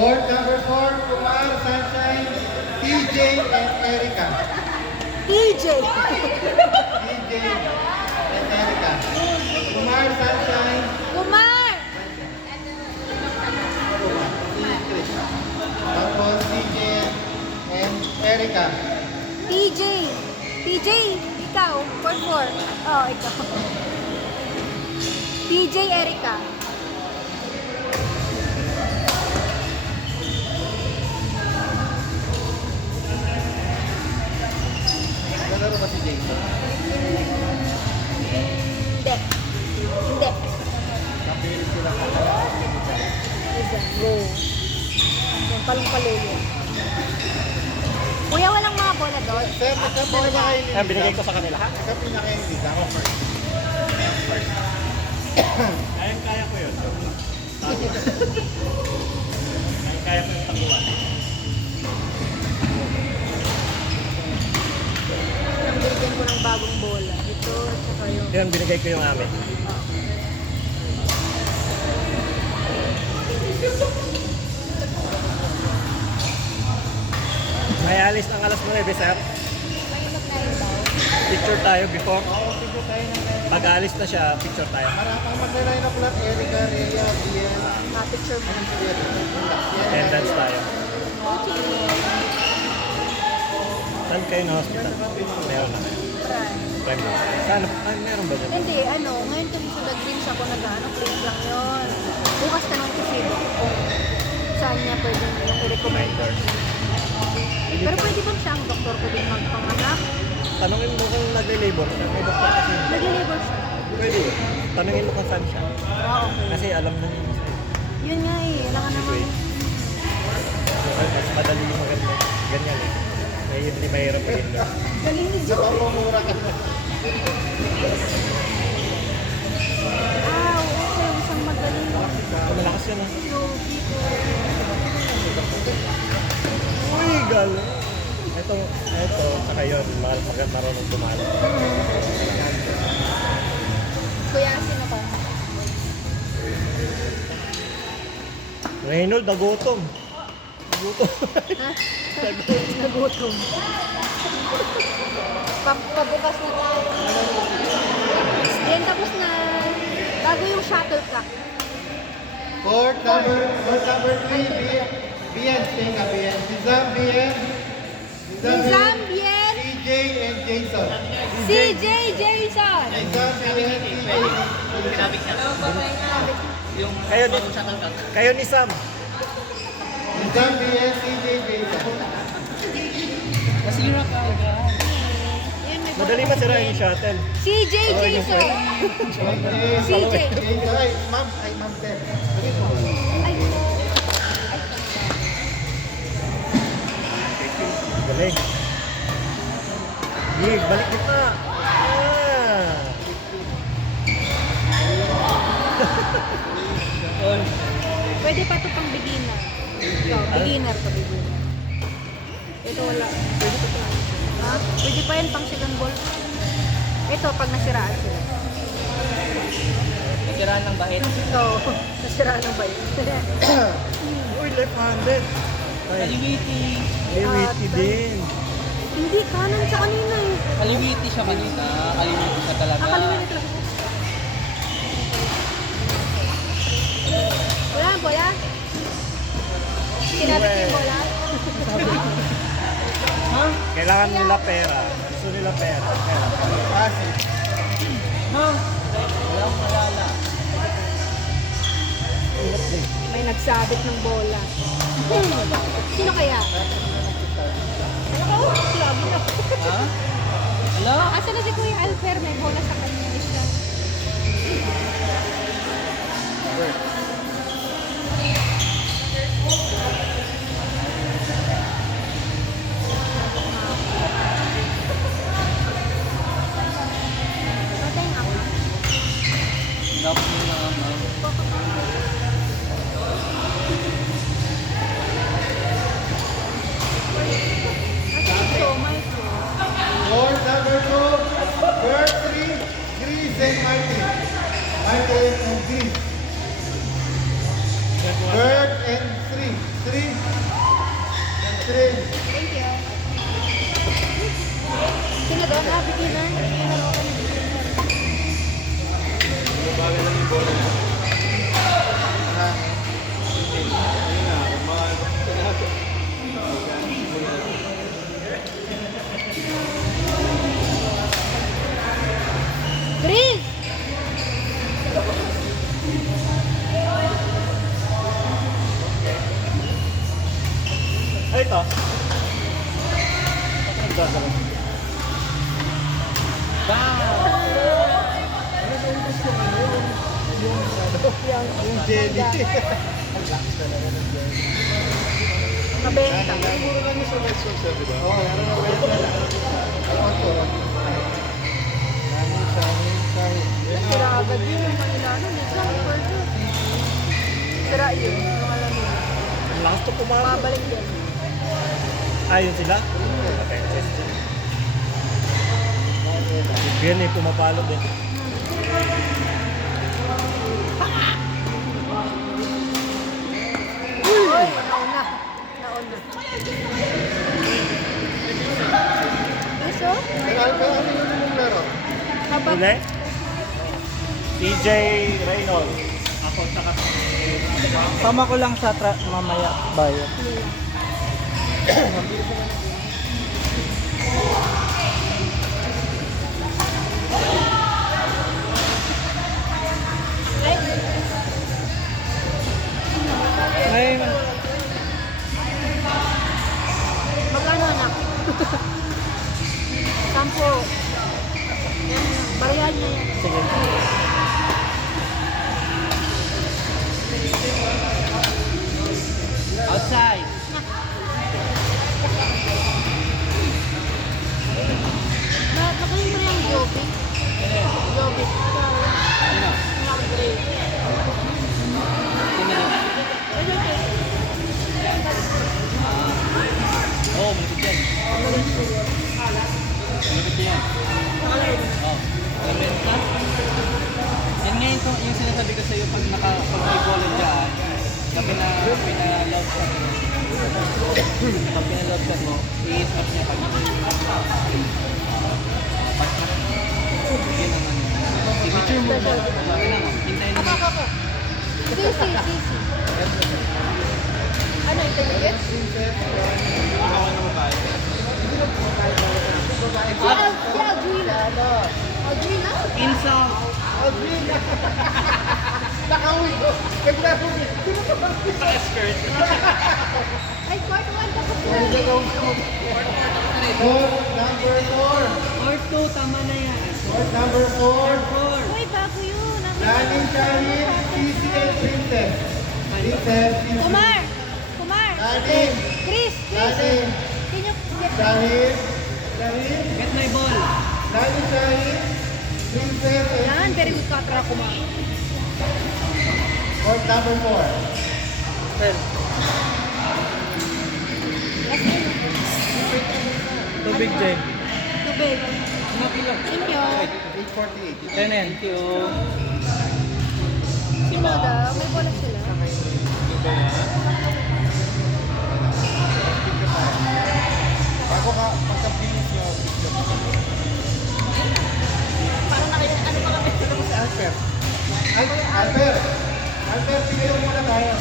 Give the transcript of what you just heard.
Board number 4, Kumar, Sunshine, TJ, and Erica. TJ. TJ and Erica. Kumar, Sunshine, Kumar. tapos TJ and Erica. TJ. TJ, ikaw. Code 4. Oh, ikaw. TJ, Erica. Nalaro ba si Jason? Hindi. Hindi. Kapilit sila sa Isa. Go. Yung palong-palulo. Kuya, walang mga bola doon? Sir, nagkapi na kayo ni Binigay ko sa kanila. Nagkapi na kayo ni Lisa. Ako first. Kaya ko yun. Kaya ko yung taguan. Ang binigyan ko ng bagong bola. Ito, at saka yung... Yun, binigay ko yung amin. May alis ng alas 9, sir. Mainit na yun daw. Picture tayo before. Oo, tigil tayo ng Pag alis na siya, picture tayo. Marapang mag-line up lang. Erica, Rhea, Biel. Picture mo. Attendance tayo. Okay. Saan kayo na hospital? Meron na. Try. Prime na. Saan? Meron ba dyan? Hindi, ngayon kasi sa Dagdings ako plate lang yun. Bukas tanong ko siya kung saan niya pwede yung i-recommend. Pero pwede ba siyang doktor ko din magpanganak? Tanungin mo kung nagle-labor. May doktor kasi. Nag-labor siya. Pwede. Tanungin mo kung saan siya. Ah, okay. Kasi alam na niya. Yun nga kailangan naman. Wait. Mas madali mo ganyan. Ganyan eh. Hindi mahirap pa yun. Galing ni Jo. Mura ka na. Ah, oo, kaya isang magaling. Malakas yun ah. Yogi ko. Uy, galing. Ito, saka yun. Marunong tumalo. Kuya, sino ka? Reynold, nagutom. Nagutom. Ha? Nagutom. Pabukas na tayo. Yan, tapos na. Bago yung shuttlecock. Board number 3, Bien, tenga Bien. Nizam, Bien. Nizam, Bien. TJ and Jason. CJ Jason. Nizam, Bien, TJ. Kayo ni Sam. Nizam, Bien, TJ, Jason. Yun, may Madali masira yung shuttle. CJ Jason. CJ. Jason, ay, ma'am, Ted. Ay, Galing. Yig, balik kita. pwede pa ito pang beginner. Ikaw, beginner to beginner. Ito wala. Pwede pa ito. Ha? Pwede pa yan pang second ball. Ito, pag nasiraan sila. Nasiraan ng bait. Ito, nasiraan ng bait. Uy, left-handed. Ay, Kaliwiti. witty din. Hindi, kanan sa kanina eh. Kaliwiti siya kanina. Kaliwiti siya talaga. Kalimutan ito. Wala, bola? Kinabit yung bola? Ha? Kailangan nila pera. Gusto nila pera. Kasi, Ha? Walang malala. May nagsabit ng bola. Sino kaya? Ako, lagi na. Ha? Wala? Asa na si Kuya Alfer? May bola sa kanya isa. Patay nga ako. Dapat mo na naman. So, may board number 2, Bird 3, Chris and Martin. Martin and Chris. Catherine. Thank you. Sino doon? Beginner? Beginner ako. Bagal lang yung bola. Chris! Ay, ito. Ang gagawin. Yung jelly. Mabenta. Siguro lang yung sa Lexus, sir, di ba? Oo, meron na benta na. Ako. Shiny. Sira agad yun yung Manilano. Nisa, pwede. Sira yun. Yung alam mo. Ang lakas to pumasok. Babalik din. Ayun sila? Okay. Yan eh, pumapalo din. Uy! Nauna. Nauna. Gusto? Ano yung laro? Kapag Huli? TJ Reynolds. Ako, saka Sama ko lang sa mamaya bayan. Ay, magkano anak? 10. Yan, barihan niya yan. sige. Outside. Magaling mo yung Joby. Joby. Ano? Upgrade. Oo, malapit yan. Malapit yan. Oo. Malapit ka? Yan nga yung sinasabi ko sa'yo pag may bola dyan, pag pinaload shot mo, pag pinaload shot mo, i-stop niya pag yun naman yun. I-picture mo na. Okay lang, hintayin mo. Ako. Sisi. Ano, intermediate? Si Aldrina. Aldrina? Insult! Nakawin ko. Bigla po. Ay, part 1 tapos na. Number 4. Or 2, tama na yan. Court number 4. Uy, bago yun. Nani Shani, CC and Princess. Princess, CC. Kumar! Nani. Chris! Nani. Can you get Shani. Shani. Get my ball. Nani Shani. Princess and Yan, very good katra, Kumar. Court number 4. Tubig, Jen. Tubig. Ano kilo? Simyo. 848. Thank you. Simyo daw. May bola sila. Ako ka, pagka-finish nyo, Parang ano pa kami? ito mo si Alper. Alper, pili mo muna tayo.